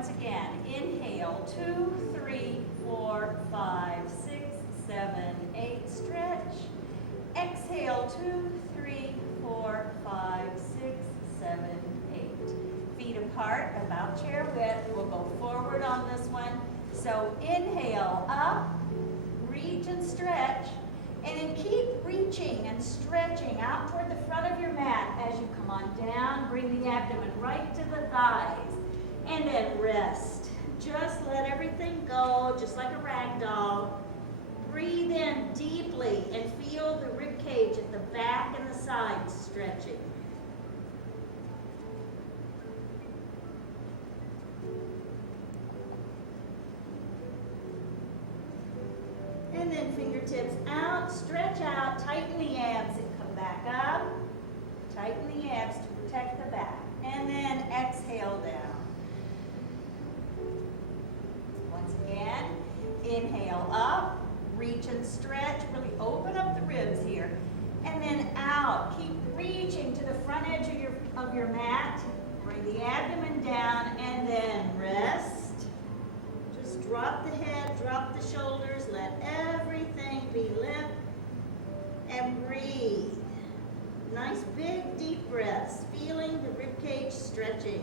once again, inhale, 2, 3, 4, 5, 6, 7, 8, stretch. Exhale, 2, 3, 4, 5, 6, 7, 8. Feet apart, about chair width. We'll go forward on this one. So inhale, up, reach and stretch, and then keep reaching and stretching out toward the front of your mat as you come on down. Bring the abdomen right to the thighs, and then rest. Just let everything go, just like a rag doll. Breathe in deeply and feel the rib cage at the back and the sides stretching. And then fingertips out, stretch out, tighten the abs and come back up. Tighten the abs to protect the back. And then exhale down. Once again, inhale up, reach and stretch, really open up the ribs here. And then out, keep reaching to the front edge of your mat. Bring the abdomen down and then rest. Just drop the head, drop the shoulders, let everything be limp, and breathe. Nice big deep breaths, feeling the rib cage stretching.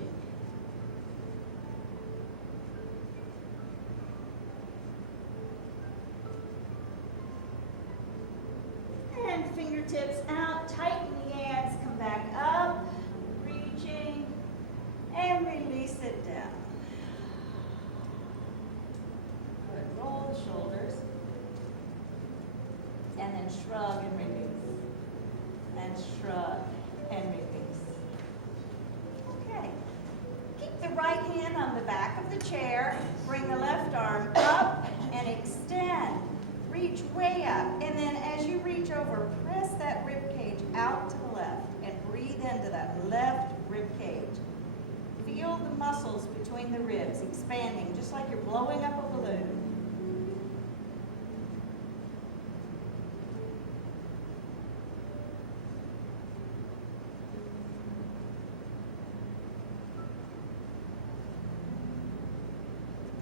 And fingertips out, tighten the abs, come back up, reaching, and release it down. Good, roll the shoulders, and then shrug and release, and shrug and release. Okay, keep the right hand on the back of the chair, bring the left arm up and extend. Reach way up, and then as you reach over, press that rib cage out to the left and breathe into that left rib cage. Feel the muscles between the ribs expanding, just like you're blowing up a balloon.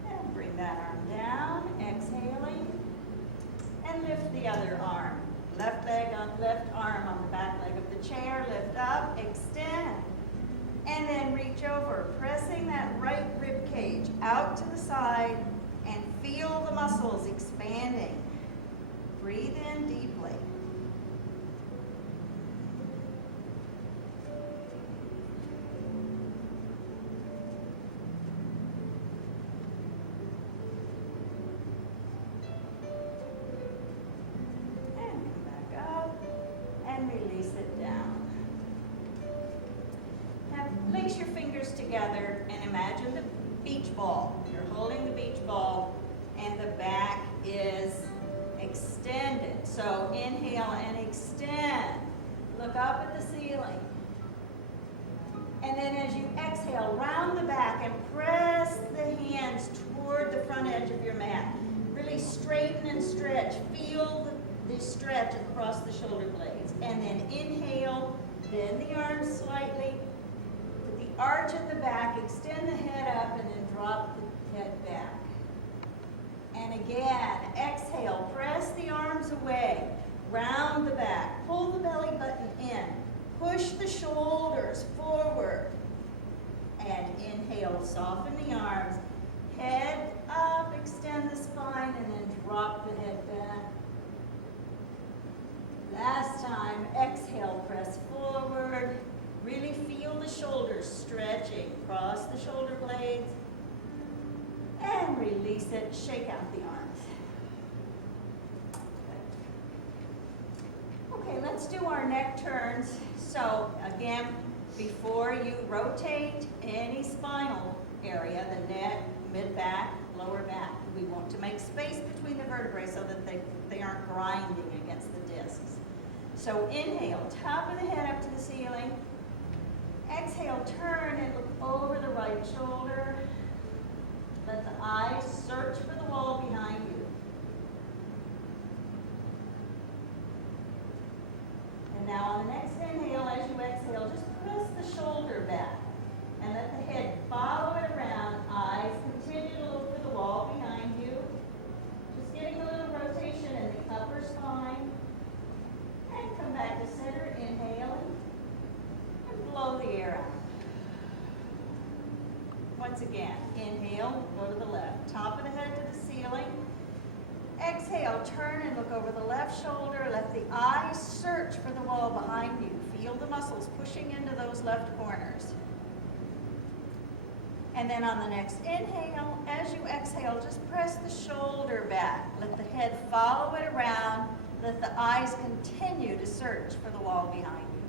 And bring that arm down, exhaling. And lift the other arm. Left arm on the back leg of the chair. Lift up, extend. And then reach over, pressing that right rib cage out to the side and feel the muscles expanding. Breathe in deeply. Release it down. Now place your fingers together and imagine the beach ball. You're holding the beach ball and the back is extended. So inhale and extend. Look up at the ceiling. And then as you exhale, round the back and press the hands toward the front edge of your mat. Really straighten and stretch. Feel the stretch across the shoulder blades. And then inhale, bend the arms slightly, put the arch at the back, extend the head up, and then drop the head back. And again, exhale, press the arms away, round the back, pull the belly button in, push the shoulders forward, and inhale, soften the arms, head up, extend the spine, and then drop the head back. Last time, exhale, press forward. Really feel the shoulders stretching across the shoulder blades. And release it, shake out the arms. Okay, let's do our neck turns. So again, before you rotate any spinal area, the neck, mid-back, lower back, we want to make space between the vertebrae so that they aren't grinding against the discs. So inhale, top of the head up to the ceiling. Exhale, turn and look over the right shoulder. Let the eyes search for the wall behind you. And now on the next inhale, as you exhale, just press the shoulder back and let the head follow it around, eyes once again. Inhale, go to the left. Top of the head to the ceiling. Exhale, turn and look over the left shoulder. Let the eyes search for the wall behind you. Feel the muscles pushing into those left corners. And then on the next inhale, as you exhale, just press the shoulder back. Let the head follow it around. Let the eyes continue to search for the wall behind you.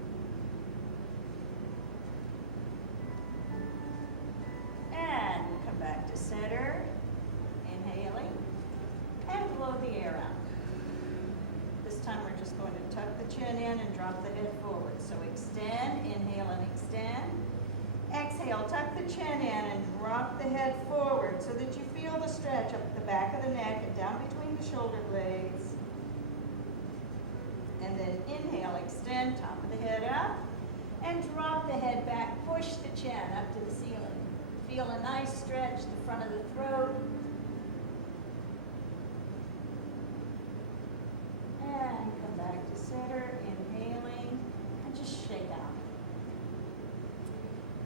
And come back to center. Inhaling. And blow the air out. This time we're just going to tuck the chin in and drop the head forward. So extend, inhale and extend. Exhale, tuck the chin in and drop the head forward so that you feel the stretch up the back of the neck and down between the shoulder blades. And then inhale, extend, top of the head up, and drop the head back, push the chin up to the ceiling. Feel a nice stretch the front of the throat. And come back to center, inhaling, and just shake out.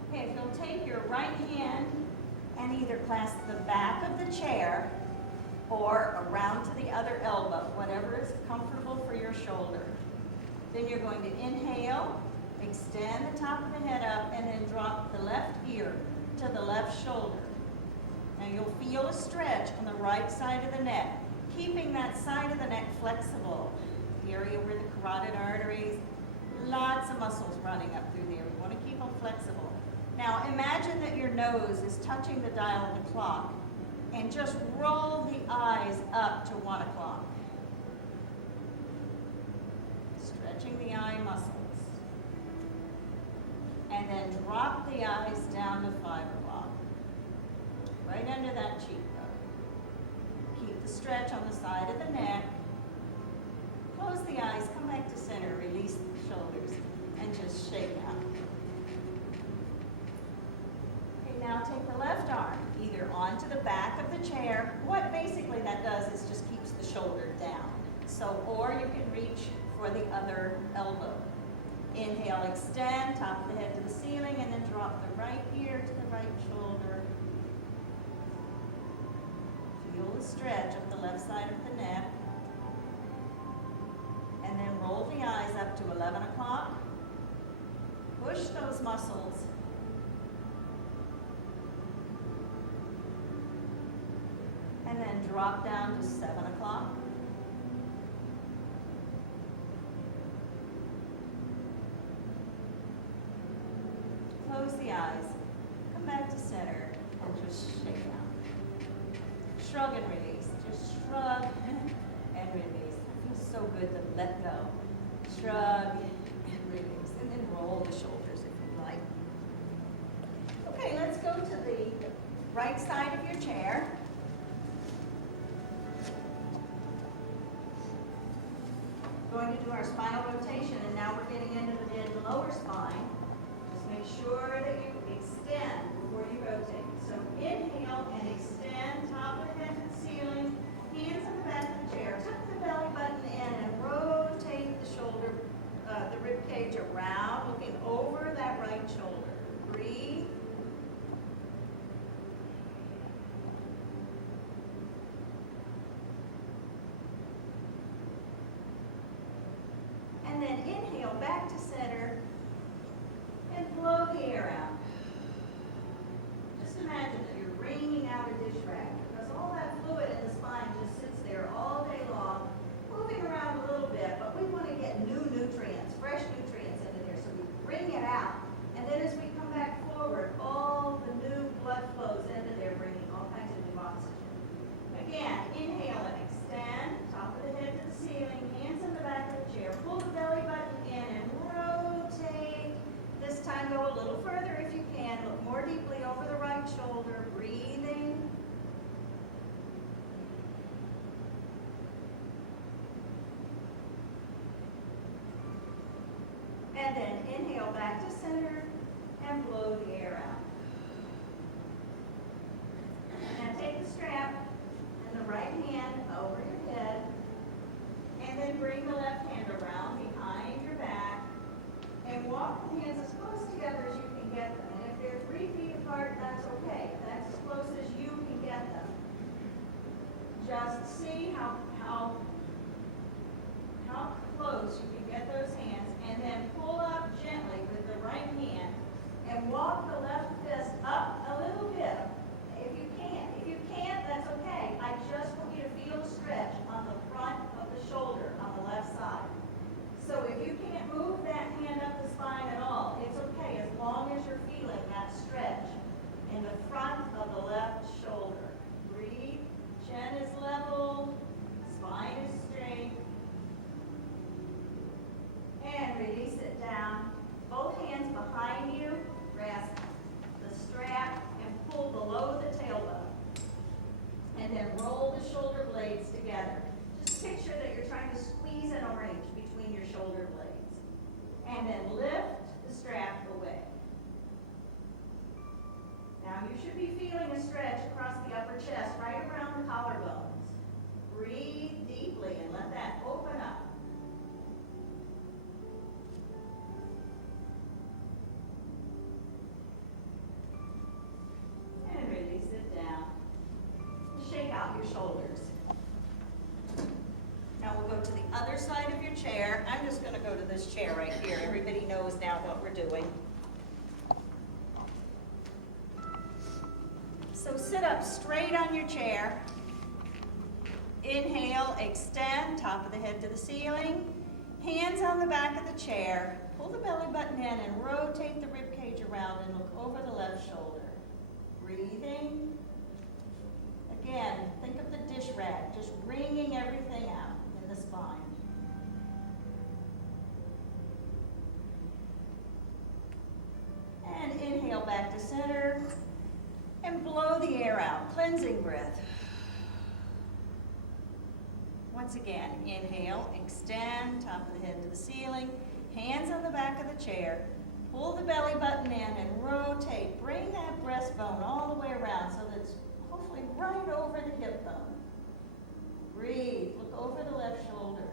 Okay, if you'll take your right hand and either clasp the back of the chair or around to the other elbow, whatever is comfortable for your shoulder. Then you're going to inhale, extend the top of the head up, and then drop the left ear to the left shoulder. Now you'll feel a stretch on the right side of the neck, keeping that side of the neck flexible. The area where the carotid arteries, lots of muscles running up through there. We want to keep them flexible. Now imagine that your nose is touching the dial of the clock, and just roll the eyes up to 1 o'clock. Stretching the eye muscles. And then drop the eyes down to 5 o'clock. Right under that cheekbone. Keep the stretch on the side of the neck. Close the eyes, come back to center, release the shoulders, and just shake out. Now take the left arm either onto the back of the chair. What basically that does is just keeps the shoulder down. So, or you can reach for the other elbow. Inhale, extend, top of the head to the ceiling, and then drop the right ear to the right shoulder. Feel the stretch up the left side of the neck. And then roll the eyes up to 11 o'clock. Push those muscles. And then drop down to 7 o'clock. Close the eyes. Come back to center and just shake out. Shrug and release. Just shrug and release. It feels so good to let go. Shrug and release. And then roll the shoulders if you like. Okay, let's go to the right side of your chair. Going to do our spinal rotation, and now we're getting into the mid and lower spine. Just make sure that you extend before you rotate. So inhale and extend, top of the head to the ceiling, hands on the back of the chair. Tuck the belly button in and rotate the shoulder, the rib cage around, looking over that right shoulder. Breathe. And then inhale back to center and blow the air out. Just imagine that you're wringing out a dish rag because all that fluid in the spine just sits there all day long, moving around a little bit, but we want to get new nutrients, fresh nutrients into there, so we wring it out. And then as we come back forward, all the new blood flows into there, bringing all kinds of new oxygen. Again, inhale and extend, top of the head to the ceiling, hands in the back of the chair. Pull the belly button in and rotate. This time go a little further if you can. Look more deeply over the right shoulder, breathing. And then inhale back to center and blow the air out. Now take the strap and the right hand over your head, and then bring the left hand around behind your back, and walk the hands as close together as you can get them. And if they're 3 feet apart, that's okay. If that see how close you can get those hands, and then pull up gently with the right hand and walk the left fist up a little bit if you can. If you can't, that's okay. I just want you to feel a stretch on the front of the shoulder on the left side. So if you can't move that hand up the spine at all, it's okay as long as you're feeling that stretch in the front of the left shoulder. Breathe, chin is level, spine is straight. And release it down. Both hands behind you, grasp the strap and pull below the tailbone. And then roll the shoulder blades together. Just picture that you're trying to squeeze an orange between your shoulder blades. And then lift the strap away. Now you should be feeling a stretch across the upper chest, right around the collarbones. Breathe deeply and let that open up. And release it down. Shake out your shoulders. Now we'll go to the other side of your chair. I'm just going to go to this chair right here. Everybody knows now what we're doing. So sit up straight on your chair. Inhale, extend, top of the head to the ceiling. Hands on the back of the chair. Pull the belly button in and rotate the rib cage around and look over the left shoulder. Breathing. Again, think of the dish rag, just wringing everything out in the spine. And inhale back to center. And blow the air out, cleansing breath. Once again, inhale, extend, top of the head to the ceiling, hands on the back of the chair, pull the belly button in and rotate. Bring that breastbone all the way around so that it's hopefully right over the hip bone. Breathe, look over the left shoulder.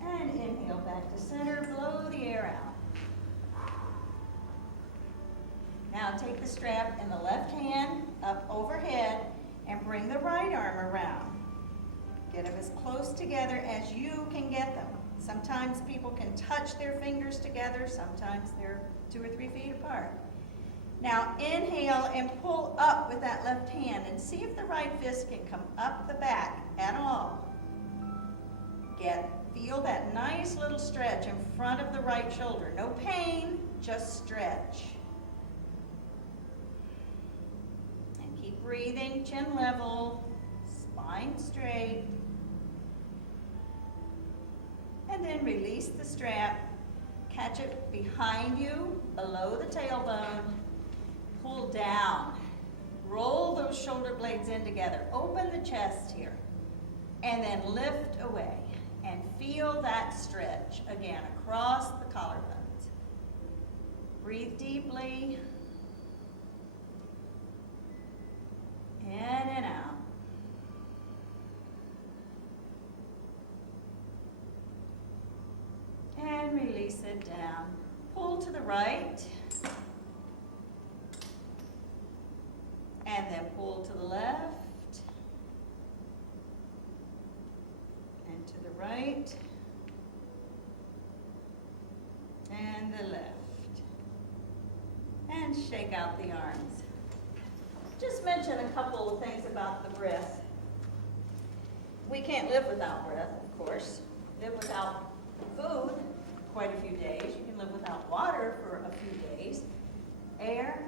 And inhale back to center, blow the air out. Now take the strap in the left hand up overhead and bring the right arm around. Get them as close together as you can get them. Sometimes people can touch their fingers together, sometimes they're 2 or 3 feet apart. Now inhale and pull up with that left hand and see if the right fist can come up the back at all. Feel that nice little stretch in front of the right shoulder. No pain, just stretch. And keep breathing, chin level, spine straight. And then release the strap. Catch it behind you, below the tailbone. Pull down. Roll those shoulder blades in together. Open the chest here. And then lift away. And feel that stretch again across the collarbones. Breathe deeply. In and out. And release it down. Pull to the right. And then pull to the left. And to the right. And the left. And shake out the arms. Just mention a couple of things about the breath. We can't live without breath, of course. Live without food, quite a few days. You can live without water for a few days. Air,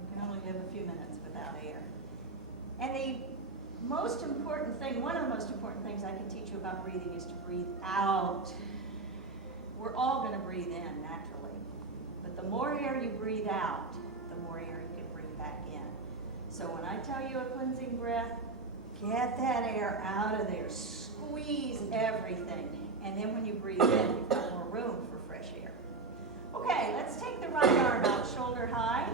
you can only live a few minutes without air. And the most important thing, one of the most important things I can teach you about breathing is to breathe out. We're all going to breathe in naturally. But the more air you breathe out, the more air you can bring back in. So when I tell you a cleansing breath, get that air out of there. Squeeze everything. And then when you breathe in, you've got more room for fresh air. Okay, let's take the right arm out shoulder high.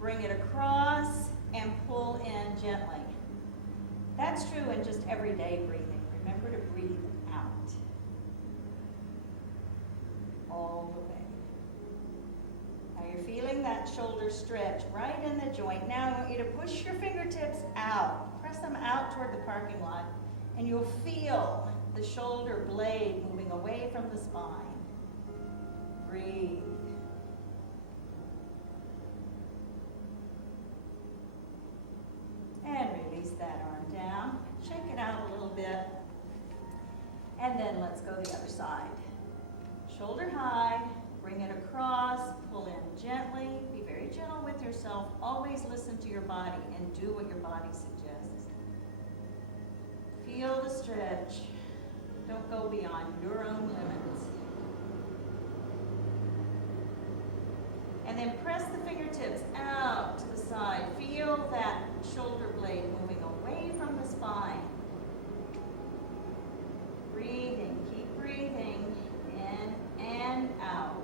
Bring it across and pull in gently. That's true in just everyday breathing. Remember to breathe out. All the way. that shoulder stretch right in the joint. Now I want you to push your fingertips out. Press them out toward the parking lot, and you'll feel the shoulder blade moving away from the spine. Breathe. And release that arm down. Shake it out a little bit. And then let's go the other side. Shoulder high, bring it across, pull in gently. Be very gentle with yourself. Always listen to your body and do what your body suggests. Feel the stretch. Don't go beyond your own limits. And then press the fingertips out to the side. Feel that shoulder blade moving away from the spine. Breathing, keep breathing, in and out.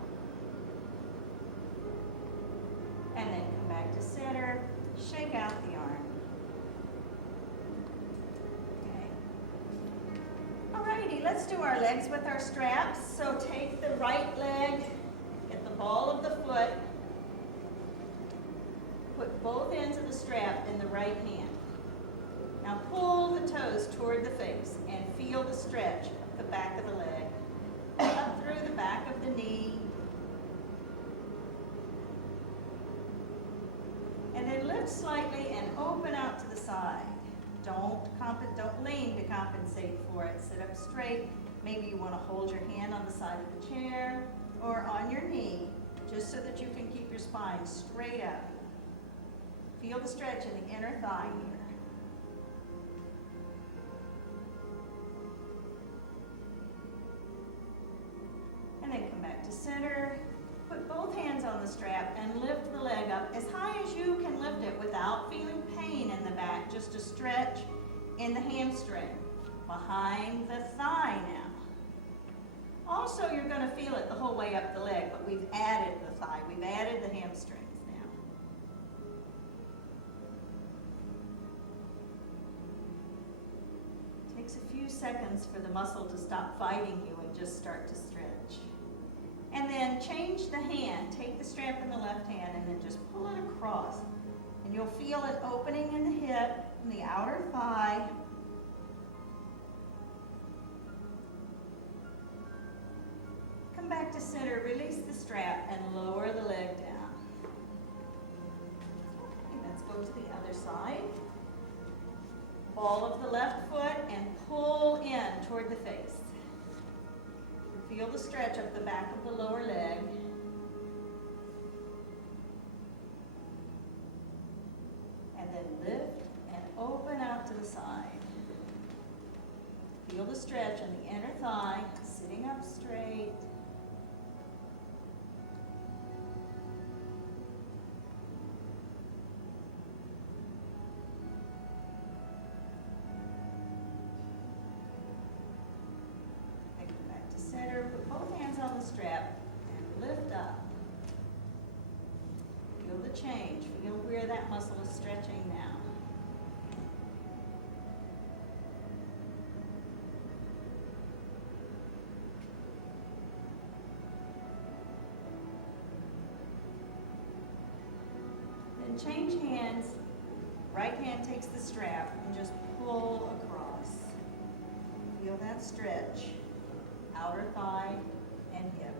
And then come back to center, shake out the arm. Okay. Alrighty, let's do our legs with our straps. So take the right leg, get the ball of the foot, put both ends of the strap in the right hand. Now pull the toes toward the face and feel the stretch up the back of the leg, up through the back of the knee. And then lift slightly and open out to the side. Don't lean to compensate for it. Sit up straight. Maybe you want to hold your hand on the side of the chair or on your knee, just so that you can keep your spine straight up. Feel the stretch in the inner thigh here. And then come back to center. Put both hands on the strap and lift the leg up as high as you can lift it without feeling pain in the back. Just a stretch in the hamstring, behind the thigh now. Also, you're going to feel it the whole way up the leg, but we've added the thigh. We've added the hamstrings now. Takes a few seconds for the muscle to stop fighting you and just start to stretch. And then change the hand. Take the strap in the left hand and then just pull it across. And you'll feel an opening in the hip, in the outer thigh. Come back to center, release the strap, and lower the leg down. Okay, let's go to the other side. Ball of the left foot and pull in toward the face. Feel the stretch up the back of the lower leg. And then lift and open out to the side. Feel the stretch in the inner thigh, sitting up straight. Put both hands on the strap and lift up. Feel the change. Feel where that muscle is stretching now. Then change hands. Right hand takes the strap and just pull across. Feel that stretch. Outer thigh and hip.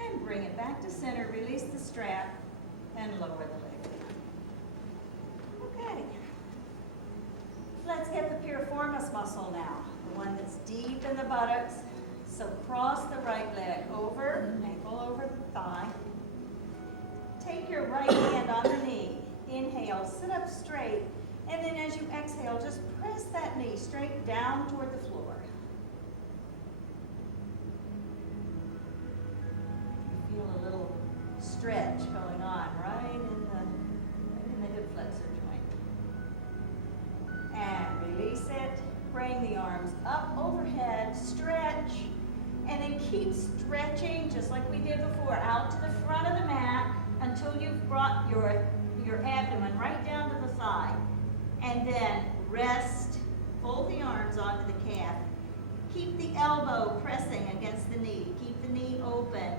And bring it back to center, release the strap, and lower the leg down. Okay. Let's get the piriformis muscle now, the one that's deep in the buttocks. So cross the right leg over, ankle over the thigh. Take your right hand on the knee. Inhale, sit up straight, and then as you exhale, just press that knee straight down toward the floor. You feel a little stretch going on right in the hip flexor joint. And release it. Bring the arms up overhead, stretch, and then keep stretching just like we did before, out to the front of the mat until you've brought your abdomen right down to the thigh. And then rest, fold the arms onto the calf. Keep the elbow pressing against the knee. Keep the knee open.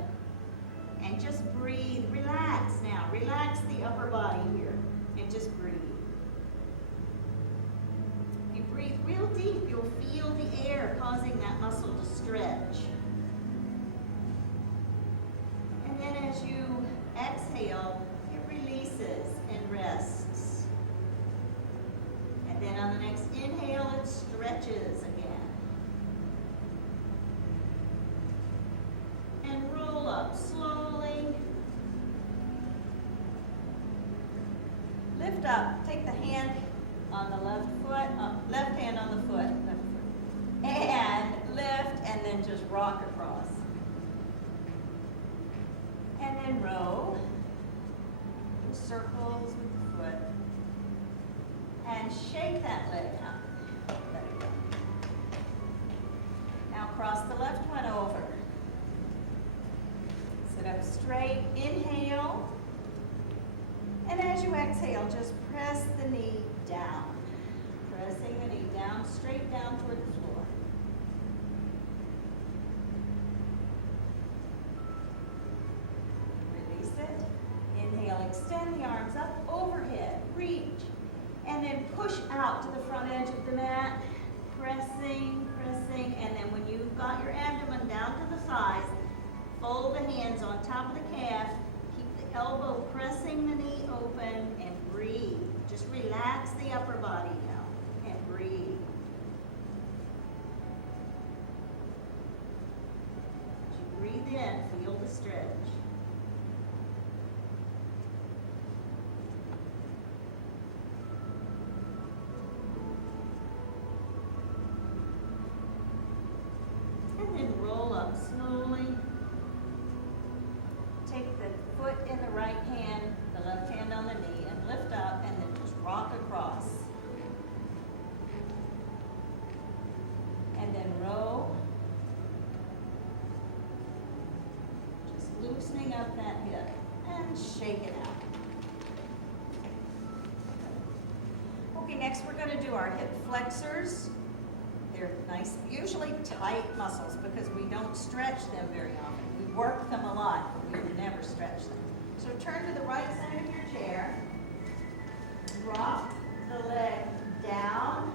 And just breathe. Relax now. Relax the upper body here. And just breathe. If you breathe real deep, you'll feel the air causing that muscle to stretch. And then as you exhale, it releases and rests. And then on the next inhale, it stretches again. And roll up slowly. Lift up. Take the hand on the left foot, left hand on the foot, left foot. And lift, and then just rock across. And then row in circles with the foot. And shake that leg out. Let it go. Now cross the left one over. Sit up straight. Inhale. And as you exhale, just press the knee down. Pressing the knee down, straight down toward the floor. Release it. Inhale, extend the arms up overhead. Reach. And then push out to the front edge of the mat. Pressing, pressing. And then when you've got your abdomen down to the thighs, fold the hands on top of the calf. Keep the elbow pressing the knee open and breathe. Just relax the upper body now and breathe. As you breathe in, feel the stretch. And then roll up slowly. Take the foot in the right hand, the left hand on the knee, and lift up, and then just rock across. And then row. Just loosening up that hip, and shake it out. Okay, next we're going to do our hip flexors. They're nice, usually tight muscles because we don't stretch them very often. We work them a lot, but we never stretch them. So turn to the right side of your chair. Drop the leg down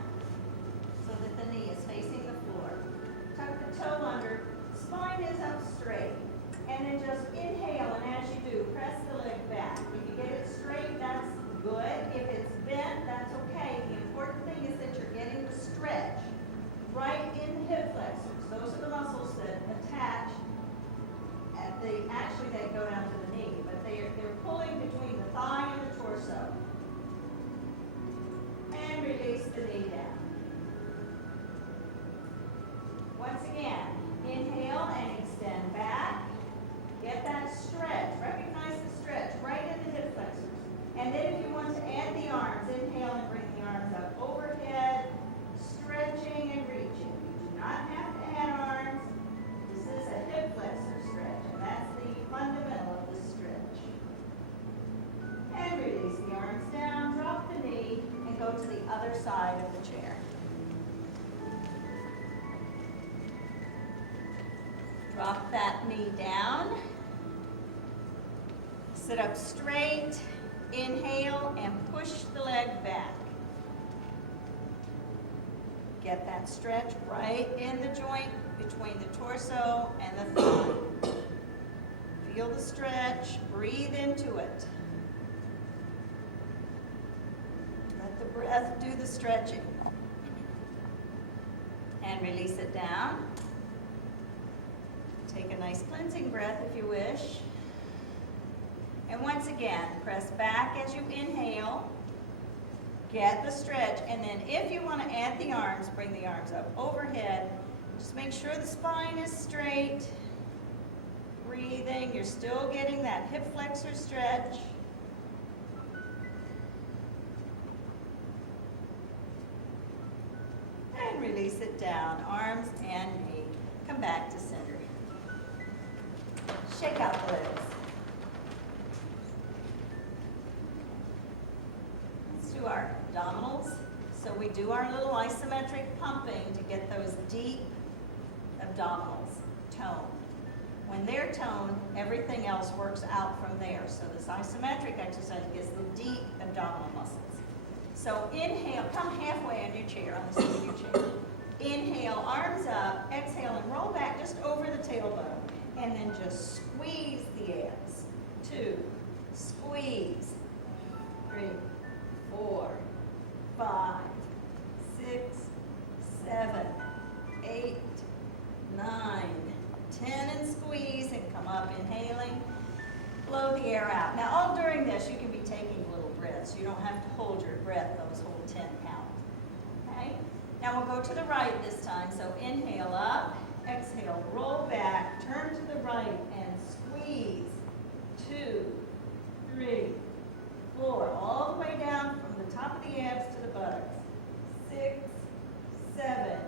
so that the knee is facing the floor. Tuck the toe under. Spine is up straight. And then just inhale, and as you do, press the leg back. If you get it straight, that's good. If it's bent, that's okay. The important thing is that you're getting the stretch right in the hip flexors. Those are the muscles that attach at actually they go down to the knee, but they're pulling between the thigh and the torso. And release the knee down. Once again, inhale and extend back. Get that stretch. Recognize the stretch right in the hip flexors. And then if you want to add the arms, inhale and bring the arms up overhead, stretching and reaching. You do not have to add arms. This is a hip flexor stretch, and that's the fundamental of the stretch. And release the arms down, drop the knee, and go to the other side of the chair. Drop that knee down. Sit up straight. Inhale and push the leg back. Get that stretch right in the joint between the torso and the thigh. Feel the stretch. Breathe into it. Let the breath do the stretching. And release it down. Take a nice cleansing breath if you wish. And once again, press back as you inhale. Get the stretch, and then if you want to add the arms, bring the arms up overhead. Just make sure the spine is straight. Breathing, you're still getting that hip flexor stretch. And release it down, arms and knee. Come back to center. Shake out the legs. To our abdominals. So we do our little isometric pumping to get those deep abdominals toned. When they're toned, everything else works out from there. So this isometric exercise gets the deep abdominal muscles. So inhale, come halfway on your chair, on the seat of your chair. Inhale, arms up, exhale, and roll back just over the tailbone. And then just squeeze the abs. 2, squeeze. 3, 4, 5, 6, 7, 8, 9, 10, and squeeze, and come up, inhaling. Blow the air out. Now, all during this, you can be taking little breaths. You don't have to hold your breath those whole 10 count. Okay? Now, we'll go to the right this time. So, inhale up, exhale, roll back, turn to the right, and squeeze. 2, 3, 4, all the way down from the top of the abs to the buttocks. 6, 7,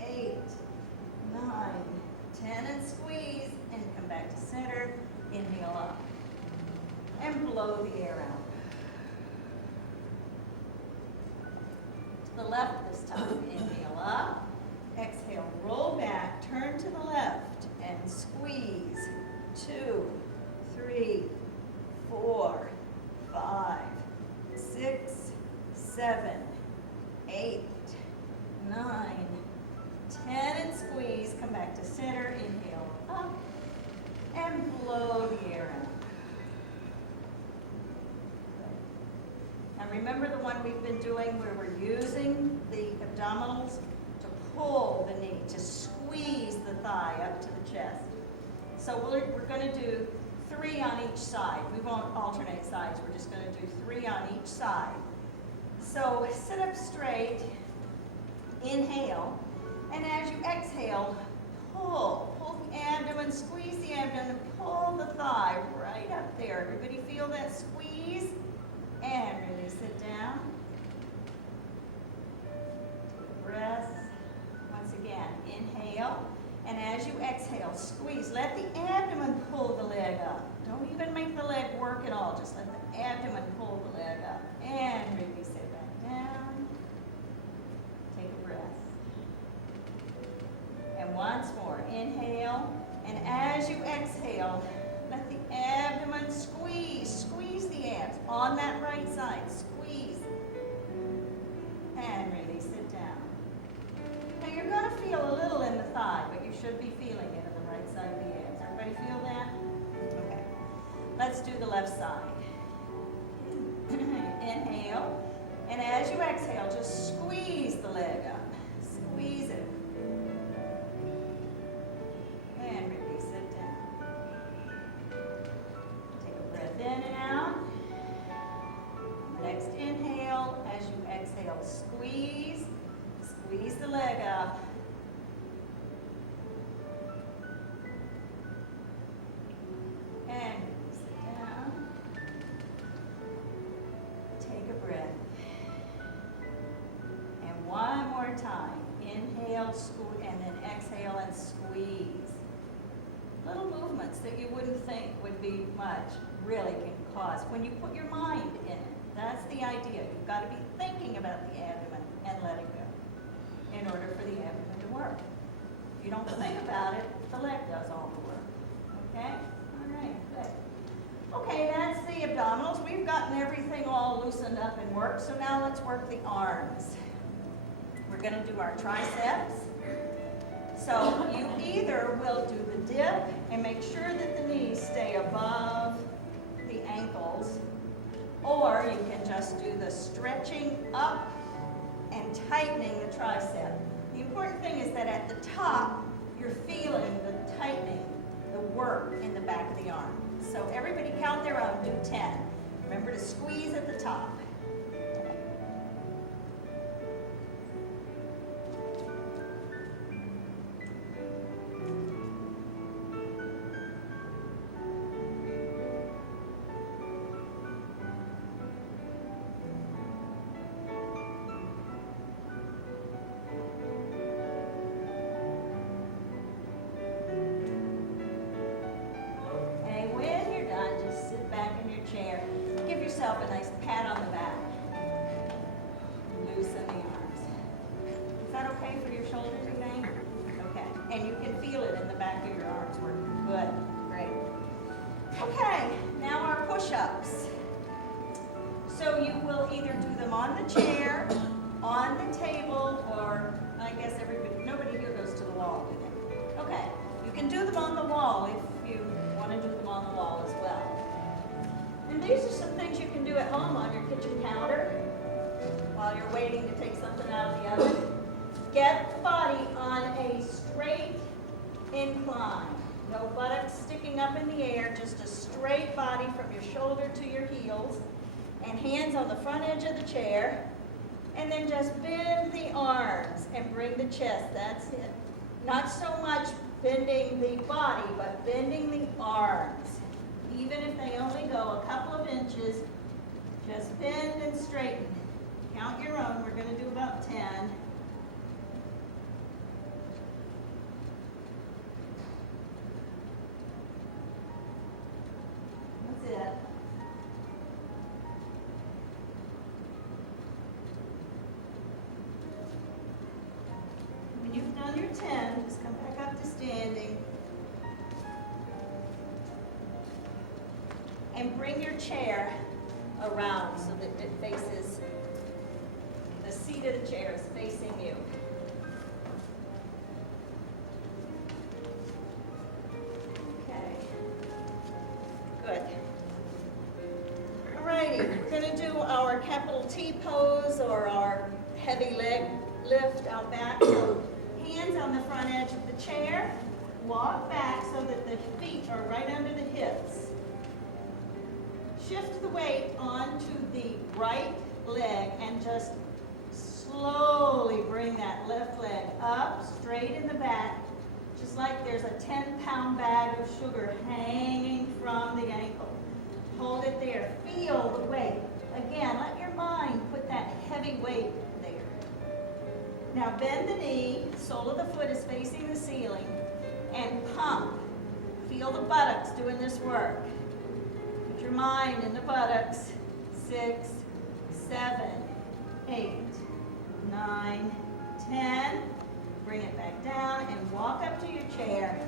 8, 9, 10, and squeeze, and come back to center. Inhale up, and blow the air out. To the left this time. Inhale up, exhale, roll back, turn to the left, and squeeze. 2, 3, 4, 5, 6, 7, 8, 9, 10, and squeeze. Come back to center. Inhale up, and blow the air out. Now remember the one we've been doing where we're using the abdominals to pull the knee, to squeeze the thigh up to the chest. So we're going to do 3 on each side. We won't alternate sides. We're just going to do 3 on each side. So sit up straight, inhale, and as you exhale, pull the abdomen, squeeze the abdomen, and pull the thigh right up there. Everybody feel that squeeze? And release it down. Take a breath. Once again, inhale, and as you exhale, squeeze. Let the abdomen pull the leg up. Don't even make the leg work at all. Just let the abdomen pull the leg up. And release it back down. Take a breath. And once more, inhale, and as you exhale, let the abdomen squeeze the abs on that right side, squeeze, and release it down. Now you're going to feel a little in the thigh, but you should be feeling it on the right side of the abs. Everybody feel that? Okay. Let's do the left side. Inhale, and as you exhale, just squeeze the leg up. Squeeze it. And release it down. Take a breath in and out. Next inhale, as you exhale, squeeze. Squeeze the leg up. And release it down. Take a breath. And one more time. Inhale, and then exhale and squeeze. Little movements that you wouldn't think would be much really can cause when you put your mind in it. That's the idea. You've got to be thinking about the abdomen and let it go in order for the abdomen to work. If you don't think about it, the leg does all the work. Okay? All right, good. Okay, that's the abdominals. We've gotten everything all loosened up and worked, so now let's work the arms. We're going to do our triceps. So you either will do the dip and make sure that the knees stay above the ankles, or you can just do the stretching up and tightening the tricep. The important thing is that at the top, you're feeling the tightening, the work in the back of the arm. So everybody count their own, do 10. Remember to squeeze at the top. A nice pat on the back. on the chair, on the table, or I guess nobody here goes to the wall, do they? Okay, you can do them on the wall if you want to do them on the wall as well. And these are some things you can do at home on your kitchen counter while you're waiting to take something out of the oven. Get the body on a straight incline. No buttocks sticking up in the air, just a straight body from your shoulder to your heels, and hands on the front edge of the chair. And then just bend the arms and bring the chest. That's it. Not so much bending the body, but bending the arms. Even if they only go a couple of inches, just bend and straighten. Count your own. We're going to do about 10. That's it. When you've done your 10, just come back up to standing. And bring your chair around so that it faces, the seat of the chair is facing you. Okay. Good. Alrighty, we're going to do our capital T pose or our heavy leg lift out back. So hands on the front edge of the chair. Walk back so that the feet are right under the hips. Shift the weight onto the right leg and just slowly bring that left leg up, straight in the back, just like there's a 10-pound bag of sugar hanging from the ankle. Hold it there. Feel the weight. Again, let your mind put that heavy weight there. Now bend the knee, sole of the foot is facing the ceiling, and pump. Feel the buttocks doing this work. Put your mind in the buttocks. 6, 7, 8, 9, 10. Bring it back down and walk up to your chair.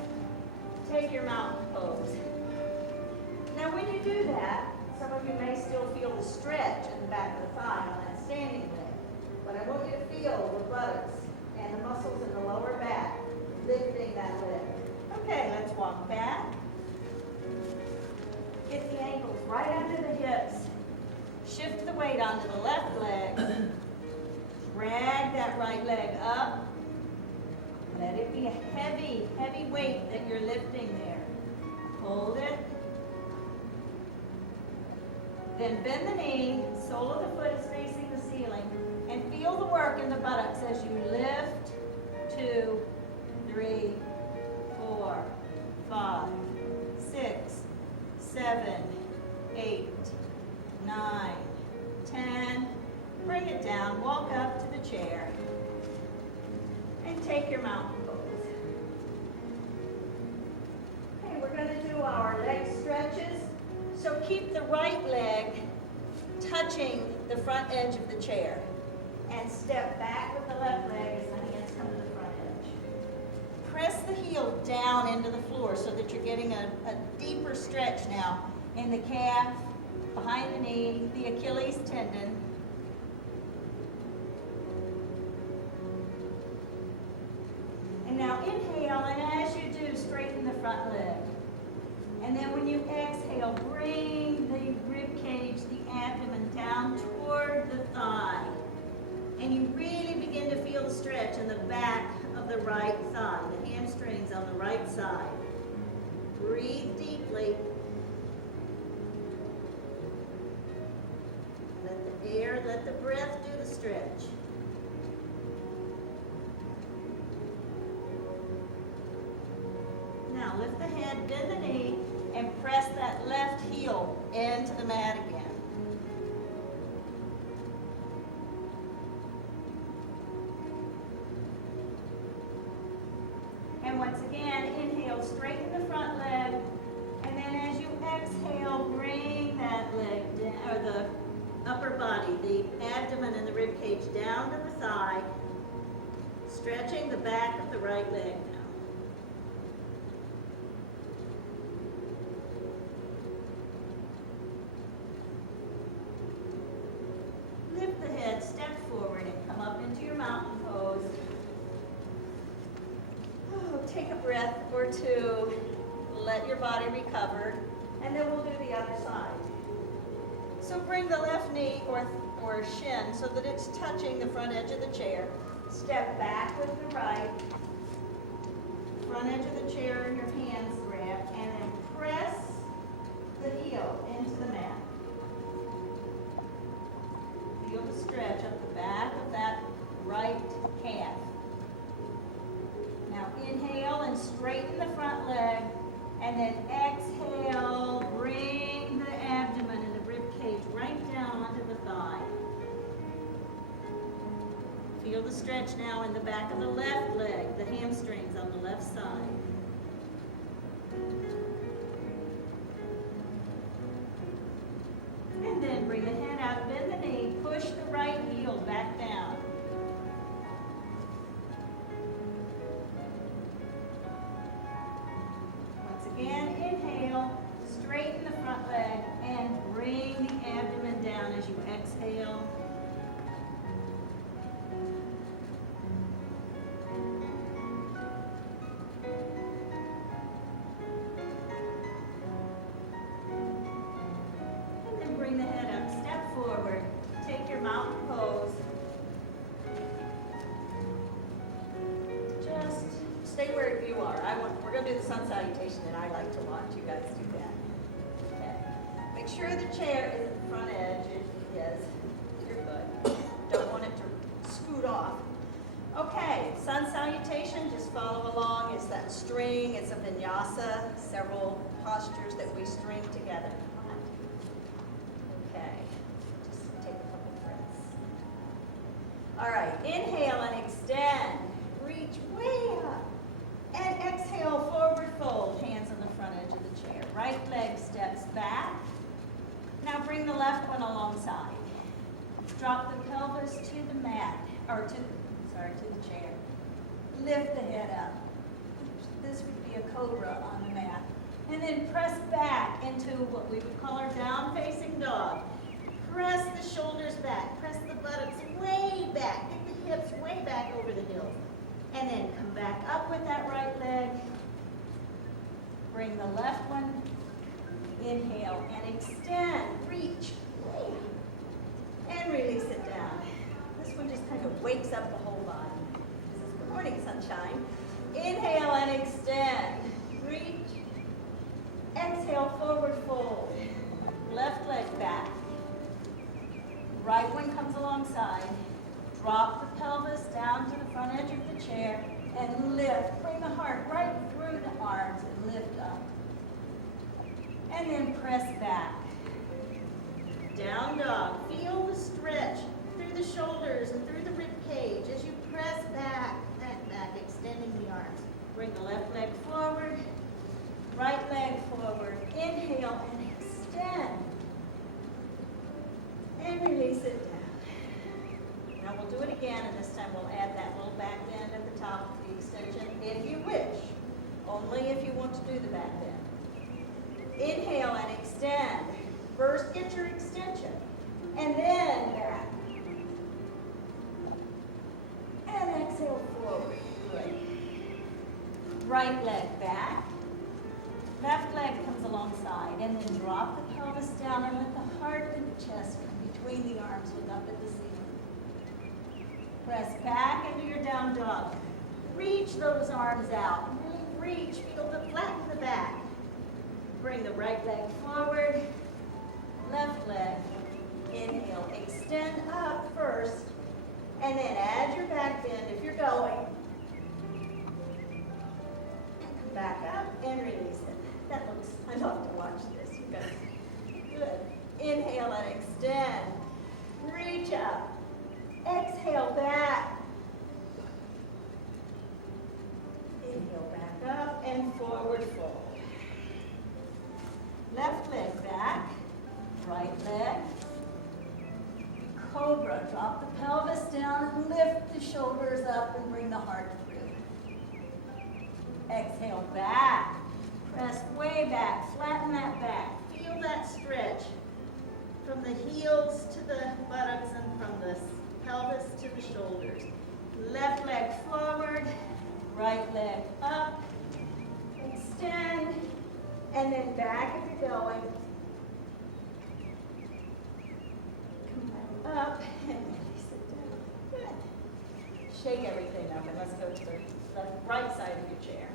Take your mountain pose. Now when you do that, some of you may still feel the stretch in the back of the thigh on that standing leg. But I want you to feel the buttocks and the muscles in the lower back lifting that leg. Okay, let's walk back. Get the ankles right under the hips. Shift the weight onto the left leg. Drag that right leg up. Let it be a heavy, heavy weight that you're lifting there. Hold it. Then bend the knee, sole of the foot is facing the ceiling, and feel the work in the buttocks as you lift. 2, 3, 4, 5, 6, 7, 8, 9, 10. Bring it down, walk up to the chair, and take your mountain pose. Okay, we're going to do our leg stretches. So keep the right leg touching the front edge of the chair, and step back with the left leg as the hands come to the front edge. Press the heel down into the floor so that you're getting a deeper stretch now in the calf, behind the knee, the Achilles tendon. And now inhale, and as you do, straighten the front leg. And then when you exhale, bring the rib cage, the abdomen down toward the thigh. And you really begin to feel the stretch in the back of the right thigh, the hamstrings on the right side. Breathe deeply. Let the breath do the stretch. Now lift the head, bend the knee, and press that left heel into the mat again. And once again, inhale, straighten the front leg, and then as you exhale, bring that leg down, or the upper body, the abdomen and the rib cage down to the thigh, stretching the back of the right leg now. Lift the head take a breath or two, let your body recover, and then we'll do the other side. So bring the left knee or shin so that it's touching the front edge of the chair. Step back with the right. Front edge of the chair and your hands grab, and then press the heel into the mat. Feel the stretch up the back of that right calf. Now inhale and straighten the front leg, and then exhale, bring the abdomen and the rib cage right down onto the thigh. Feel the stretch now in the back of the left leg, the hamstrings on the left side. And then bring the head out, bend the knee, push the right heel back down. Once again, inhale, straighten the front leg, and bring the abdomen down as you exhale. Bring the head up, step forward, take your mountain pose. Just stay where you are. We're going to do the sun salutation, and I like to watch you guys do that. Okay. Make sure the chair is at the front edge. It is. You're good. Don't want it to scoot off. Okay, sun salutation, just follow along. It's that string. It's a vinyasa, several postures that we string together. All right, inhale and extend. Reach way up. And exhale, forward fold. Hands on the front edge of the chair. Right leg steps back. Now bring the left one alongside. Drop the pelvis to the mat, or to the chair. Lift the head up. This would be a cobra on the mat. And then press back into what we would call our down-facing dog. Press the shoulders back. Press the buttocks way back. Get the hips way back over the heels. And then come back up with that right leg. Bring the left one. Inhale and extend. Reach way up. And release it down. This one just kind of wakes up the whole body. This is good morning, sunshine. Inhale and extend. Reach. Exhale, forward fold. Left leg back. Right one comes alongside. Drop the pelvis down to the front edge of the chair and lift. Bring the heart right through the arms and lift up. And then press back. Down dog. Feel the stretch through the shoulders and through the rib cage as you press back, extending the arms. Bring the left leg forward, right leg forward. Inhale and extend. And release it down. Now we'll do it again, and this time we'll add that little back bend at the top of the extension if you wish. Only if you want to do the back bend. Inhale and extend. First get your extension, and then back. And exhale forward. Good. Right leg back. Left leg comes alongside, and then drop the pelvis down and let the heart and the chest come between the arms, look up at the ceiling. Press back into your down dog. Reach those arms out. Really reach. Feel the flatten the back. Bring the right leg forward. Left leg. Inhale. Extend up first. And then add your back bend if you're going. Come back up and release it. I love to watch this, you guys. Good. Inhale and extend. Reach up. Exhale back. Inhale back up and forward fold. Left leg back. Right leg. Cobra. Drop the pelvis down and lift the shoulders up and bring the heart through. Exhale back. Press way back, flatten that back. Feel that stretch from the heels to the buttocks and from the pelvis to the shoulders. Left leg forward, right leg up, extend, and then back if you're going. Come back up and sit down. Good. Shake everything up and let's go to the right side of your chair.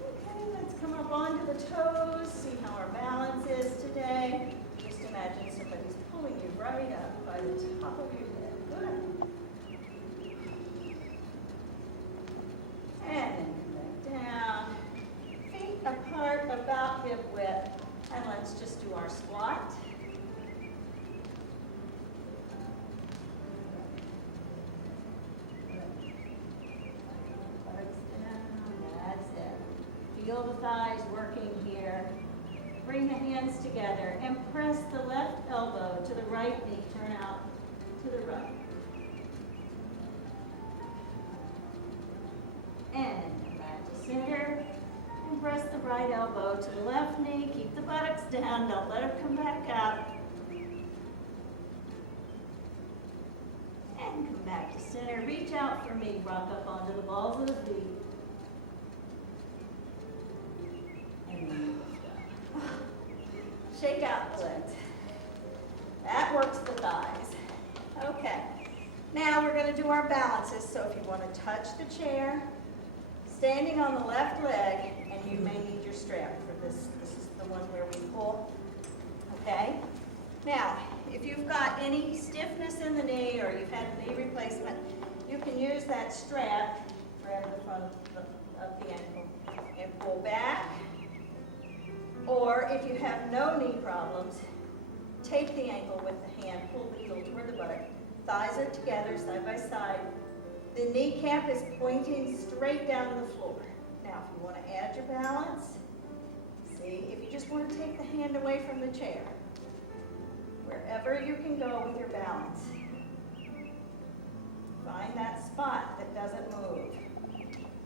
Okay, let's come up onto the toes, see how our balance is today. Just imagine somebody's pulling you right up by the top of your head. Good. And then come back down. Feet apart about hip width. And let's just do our squat. Feel the thighs working here. Bring the hands together and press the left elbow to the right knee. Turn out to the right. And come back to center. And press the right elbow to the left knee. Keep the buttocks down. Don't let them come back up. And come back to center. Reach out for me. Rock up onto the balls of the feet. Shake out the legs. That works the thighs. Okay. Now we're going to do our balances. So if you want to touch the chair, standing on the left leg, and you may need your strap for this. This is the one where we pull. Okay? Now, if you've got any stiffness in the knee or you've had a knee replacement, you can use that strap, grab the front of the ankle, and pull back. Or if you have no knee problems, take the ankle with the hand, pull the heel toward the buttock. Thighs are together, side by side. The kneecap is pointing straight down to the floor. Now, if you want to add your balance, see, if you just want to take the hand away from the chair, wherever you can go with your balance, find that spot that doesn't move.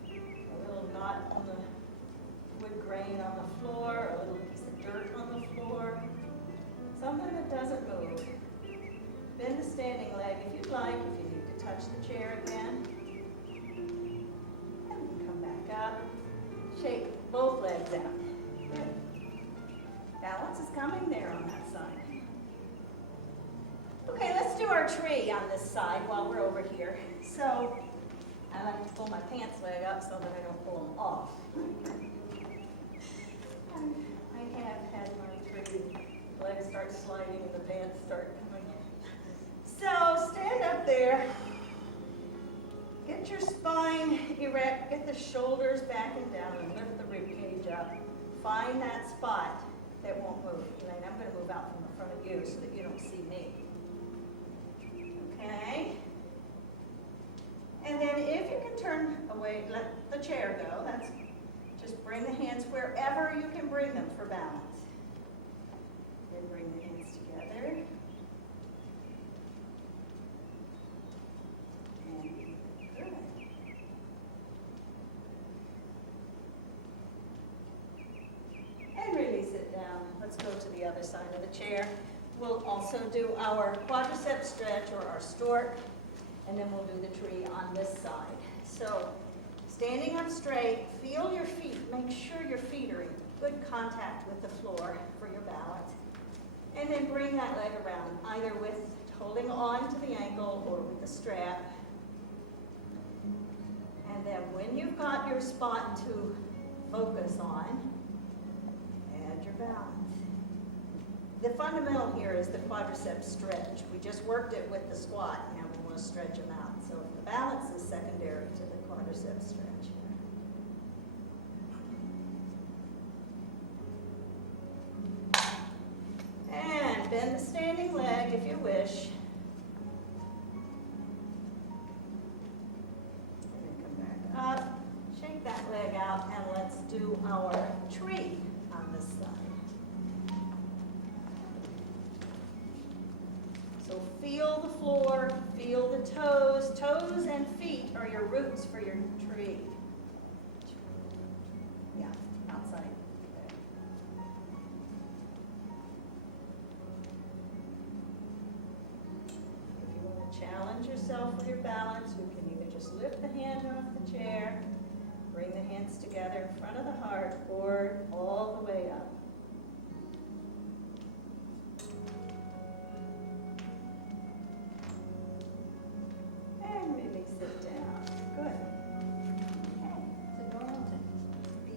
A little knot on the wood grain on the floor, a little piece of dirt on the floor, something that doesn't move. Bend the standing leg if you'd like, if you need to touch the chair again. And come back up. Shake both legs out. Good. Balance is coming there on that side. Okay, let's do our tree on this side while we're over here. So, I like to pull my pants leg up so that I don't pull them off. I have had my tree legs start sliding and the pants start coming. So stand up there. Get your spine erect. Get the shoulders back and down and lift the rib cage up. Find that spot that won't move. Elaine, I'm going to move out from the front of you so that you don't see me. Okay? And then if you can turn away, let the chair go. That's just bring the hands wherever you can bring them for balance. Then bring the hands together. And good. And release it down. Let's go to the other side of the chair. We'll also do our quadricep stretch or our stork, and then we'll do the tree on this side. So, standing up straight, feel your feet. Make sure your feet are in good contact with the floor for your balance. And then bring that leg around, either with holding on to the ankle or with the strap. And then when you've got your spot to focus on, add your balance. The fundamental here is the quadricep stretch. We just worked it with the squat. Now we want to stretch them out. So the balance is secondary to the quadricep stretch. And bend the standing leg if you wish. And then come back up. Shake that leg out and let's do our tree on this side. So feel the floor, feel the toes. Toes and feet are your roots for your tree. Yeah, outside. Okay. If you want to challenge yourself, yourself with your balance. You can either just lift the hand off the chair, bring the hands together in front of the heart, or all the way up. And maybe sit down. Good. Okay. Is it normal to be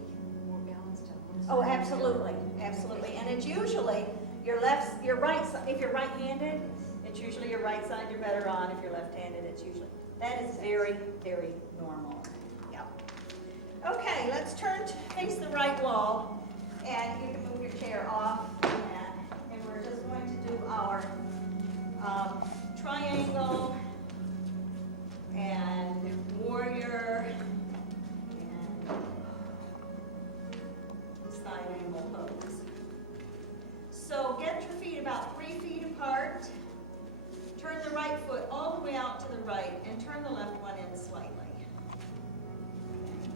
more balanced on one side? Oh, absolutely, absolutely. And it's usually your right side, if you're right-handed, it's usually your right side you're better on. If you're left-handed, it's usually, that is very, very normal. Yep. Okay, let's turn to face the right wall, and you can move your chair off from that. And we're just going to do our triangle and warrior and side angle pose. So get your feet about 3 feet apart. Turn the right foot all the way out to the right and turn the left one in slightly. Okay.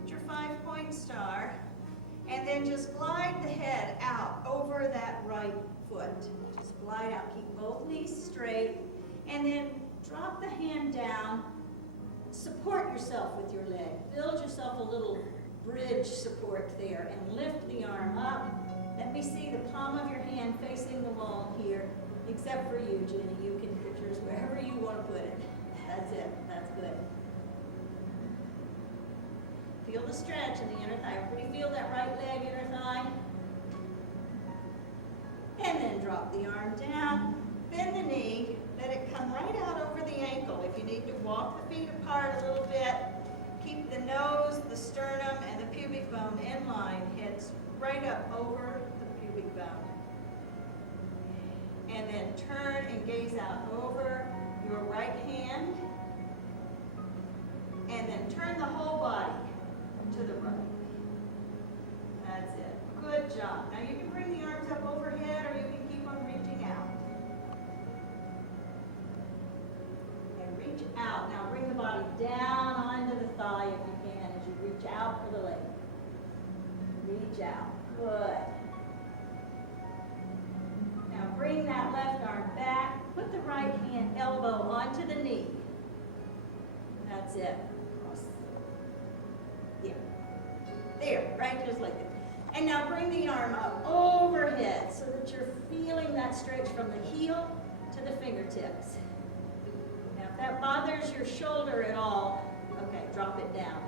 Get your 5-point star and then just glide the head out over that right foot. Just glide out. Keep both knees straight and then drop the hand down. Support yourself with your leg. Build yourself a little bridge support there and lift the arm up. Let me see the palm of your hand facing the wall here, except for you, Jenny. You can put yours wherever you want to put it. That's it. That's good. Feel the stretch in the inner thigh. Everybody feel that right leg, inner thigh? And then drop the arm down. Bend the knee. Let it come right out over the ankle. If you need to walk the feet apart a little bit, keep the nose, the sternum, and the pubic bone in line. Heads right up over the pubic bone. And then turn and gaze out over your right hand. And then turn the whole body to the right. That's it. Good job. Now you can bring the arms up overhead or you can keep on reaching out. And reach out. Now bring the body down onto the thigh if you can as you reach out for the leg. Reach out. Good. Now bring that left arm back. Put the right hand elbow onto the knee. That's it. Cross. Yeah. There, right, just like that. And now bring the arm up overhead so that you're feeling that stretch from the heel to the fingertips. Now if that bothers your shoulder at all, okay, drop it down.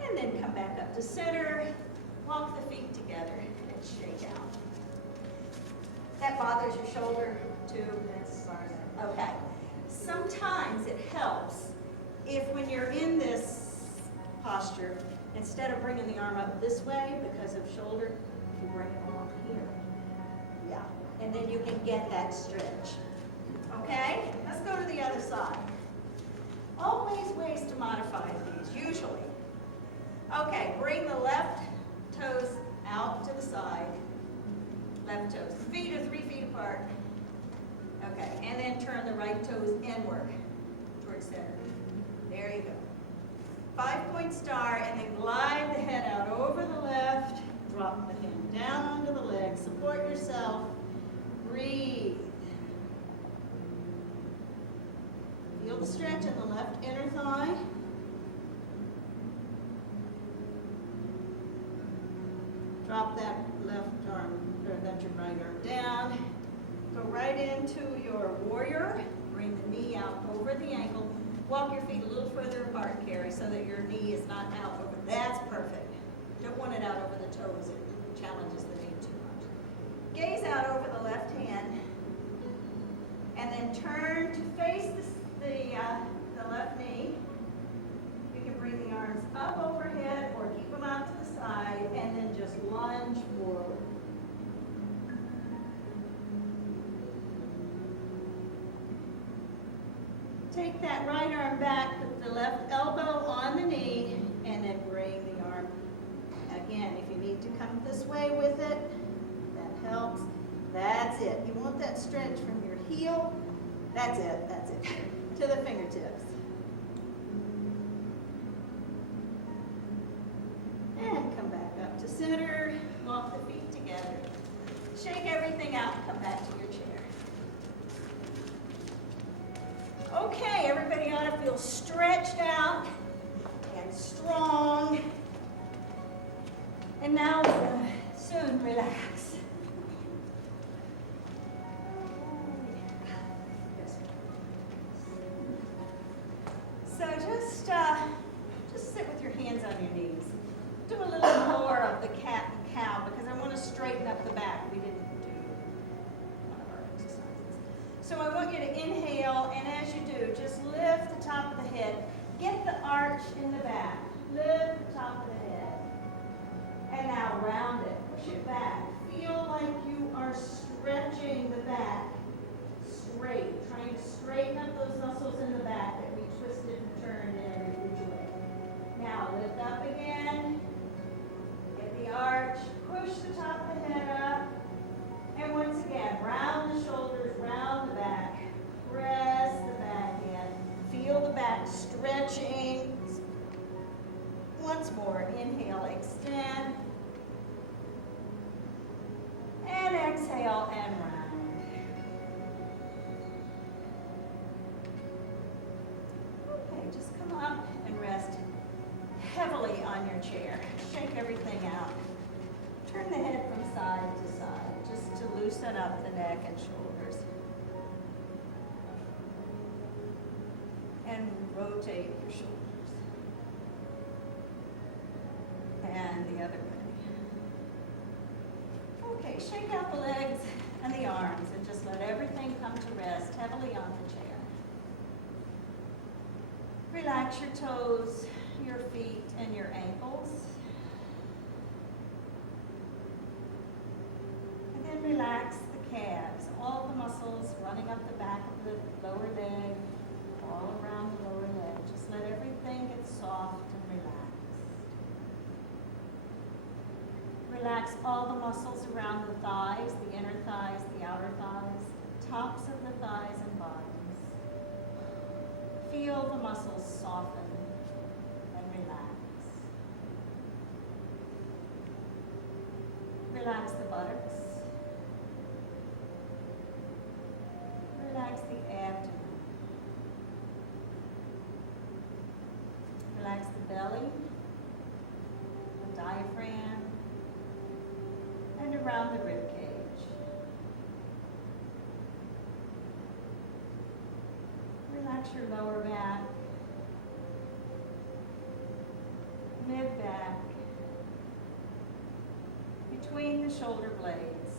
And then come back up to center. Walk the feet together and shake out. That bothers your shoulder too? That's sorry. Okay. Sometimes it helps if when you're in this posture, instead of bringing the arm up this way because of shoulder, you bring it along here. Yeah. And then you can get that stretch. Okay? Let's go to the other side. Always ways to modify these, usually. Okay, bring the left toes out to the side. Left toes. Feet are 3 feet apart. Okay, and then turn the right toes inward towards center. There you go. 5-point star, and then glide the head out over the left. Drop the hand down onto the leg. Support yourself. Breathe. Feel the stretch in the left inner thigh. Drop that left arm, or that your right arm down. Go right into your warrior. Bring the knee out over the ankle. Walk your feet a little further apart, Carrie, so that your knee is not out over. That's perfect. Don't want it out over the toes. It challenges the knee too much. Gaze out over the left hand. And then turn to face the left knee. You can bring the arms up overhead or keep them out to the side and then just lunge forward. Take that right arm back, put the left elbow on the knee, and then bring the arm. Again, if you need to come this way with it, that helps. That's it. You want that stretch from your heel. That's it. That's it. To the fingertips. And come back up to center. Walk the feet together. Shake everything out and come back to your chair. Okay, everybody ought to feel stretched out and strong. And now we're going to soon relax. So just sit with your hands on your knees. Do a little more of the cat and cow because I want to straighten up the back. We didn't do one of our exercises. So I want you to inhale, and as you do, just lift the top of the head. Get the arch in the back. Lift the top of the head. And now round it. Push it back. Feel like you are stretching the back straight. Trying to straighten up those muscles in the back that we twisted and turned in every which way. Now lift up again. Get the arch. Push the top of the head up. And once again, round the shoulders, round the back. Press the back in. Feel the back stretching. Once more, inhale, extend. And exhale and round. Okay, just come up and rest heavily on your chair. Shake everything out. Turn the head from side to side, just to loosen up the neck and shoulders. And rotate your shoulders. And the other way. Okay, shake out the legs and the arms and just let everything come to rest heavily on the chair. Relax your toes, your feet, and your ankles. And then relax the calves, all the muscles running up the back of the lower leg, all around the lower leg. Just let everything get soft and relaxed. Relax all the muscles around the thighs, the inner thighs, the outer thighs, tops of the thighs and bottoms. Feel the muscles soften and relax. Relax the buttocks. Relax the abdomen. Relax the belly, the diaphragm, and around the rib cage. Relax your lower back, mid-back, between the shoulder blades.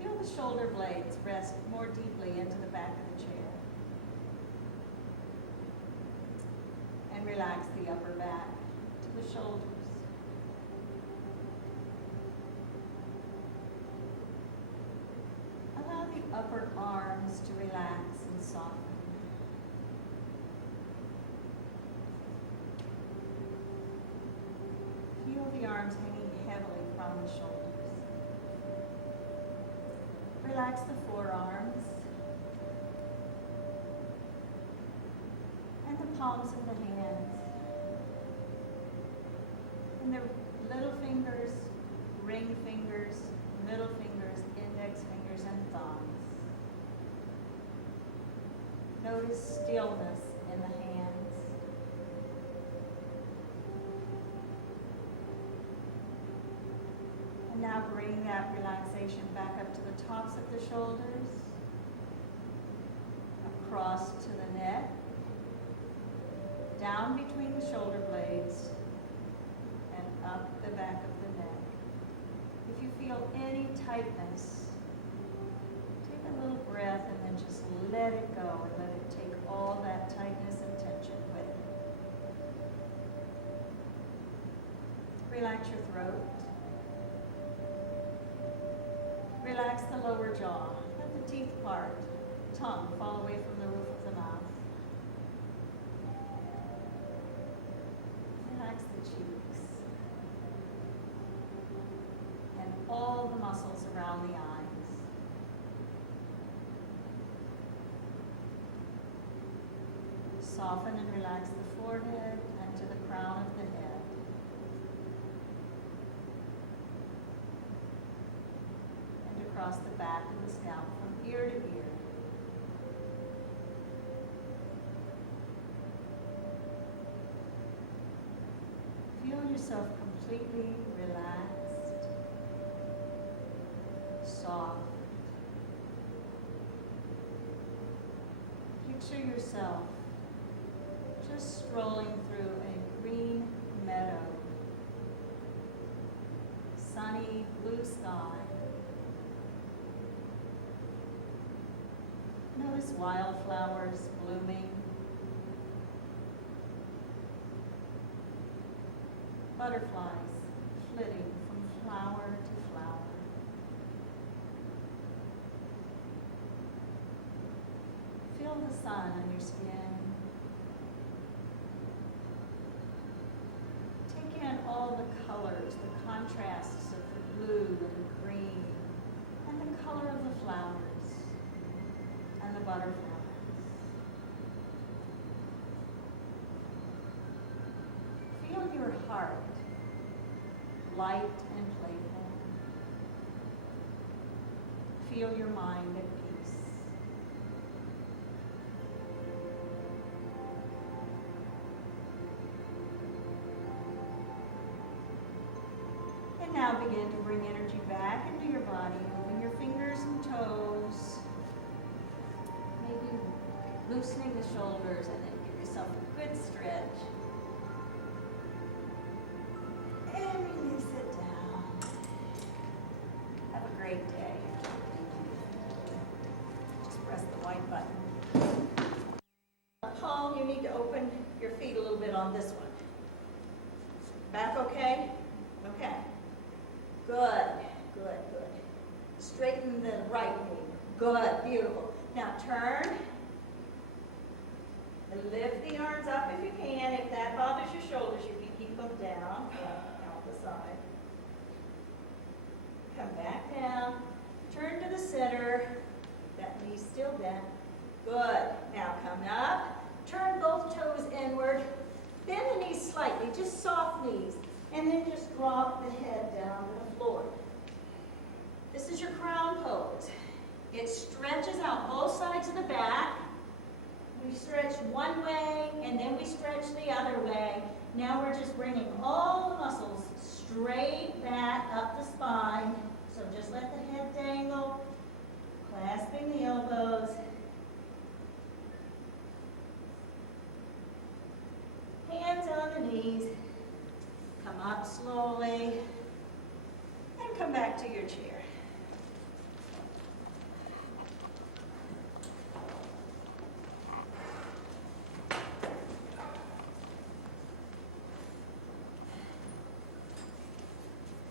Feel the shoulder blades rest more deeply into the back of the chair. And relax the upper back to the shoulders. Allow the upper arms to relax and soften. Feel the arms hanging heavily from the shoulders. Relax the forearms and the palms of the hands. And the little fingers, ring fingers, middle fingers, index fingers, and thumbs. Notice stillness in the hands. And now bring that relaxation back up to the tops of the shoulders, across to the neck, down between the shoulder blades, and up the back of the neck. If you feel any tightness, take a little breath and then just let it go and let it take all that tightness and tension with it. Relax your throat. Relax the lower jaw. Let the teeth part, tongue fall away from the roof of the mouth. Relax the cheeks. And all the muscles around the eyes. Soften and relax the forehead and to the crown of the head. And across the back of the scalp from ear to ear. yourself completely relaxed, soft. Picture yourself just strolling through a green meadow, sunny blue sky. Notice wildflowers blooming, butterflies flitting from flower to flower. Feel the sun on your skin. Take in all the colors, the contrasts of the blue and the green, and the color of the flowers and the butterflies. Feel your heart light and playful. Feel your mind at peace. And now begin to bring energy back into your body, moving your fingers and toes. Maybe loosening the shoulders and then give yourself a good stretch. And release it down. Have a great day. Just press the white button. Palm, you need to open your feet a little bit on this one. Back okay? Okay. Good, good, good. Straighten the right knee. Good, beautiful. Now turn. And lift the arms up if you can. If that bothers your shoulders, you can keep them down. Out the side. Come back down. Turn to the center. That knee's still bent. Good. Now come up. Turn both toes inward. Bend the knees slightly, just soft knees. And then just drop the head down to the floor. This is your crown pose. It stretches out both sides of the back. We stretch one way, and then we stretch the other way. Now we're just bringing all the muscles straight back up the spine. So just let the head dangle, clasping the elbows.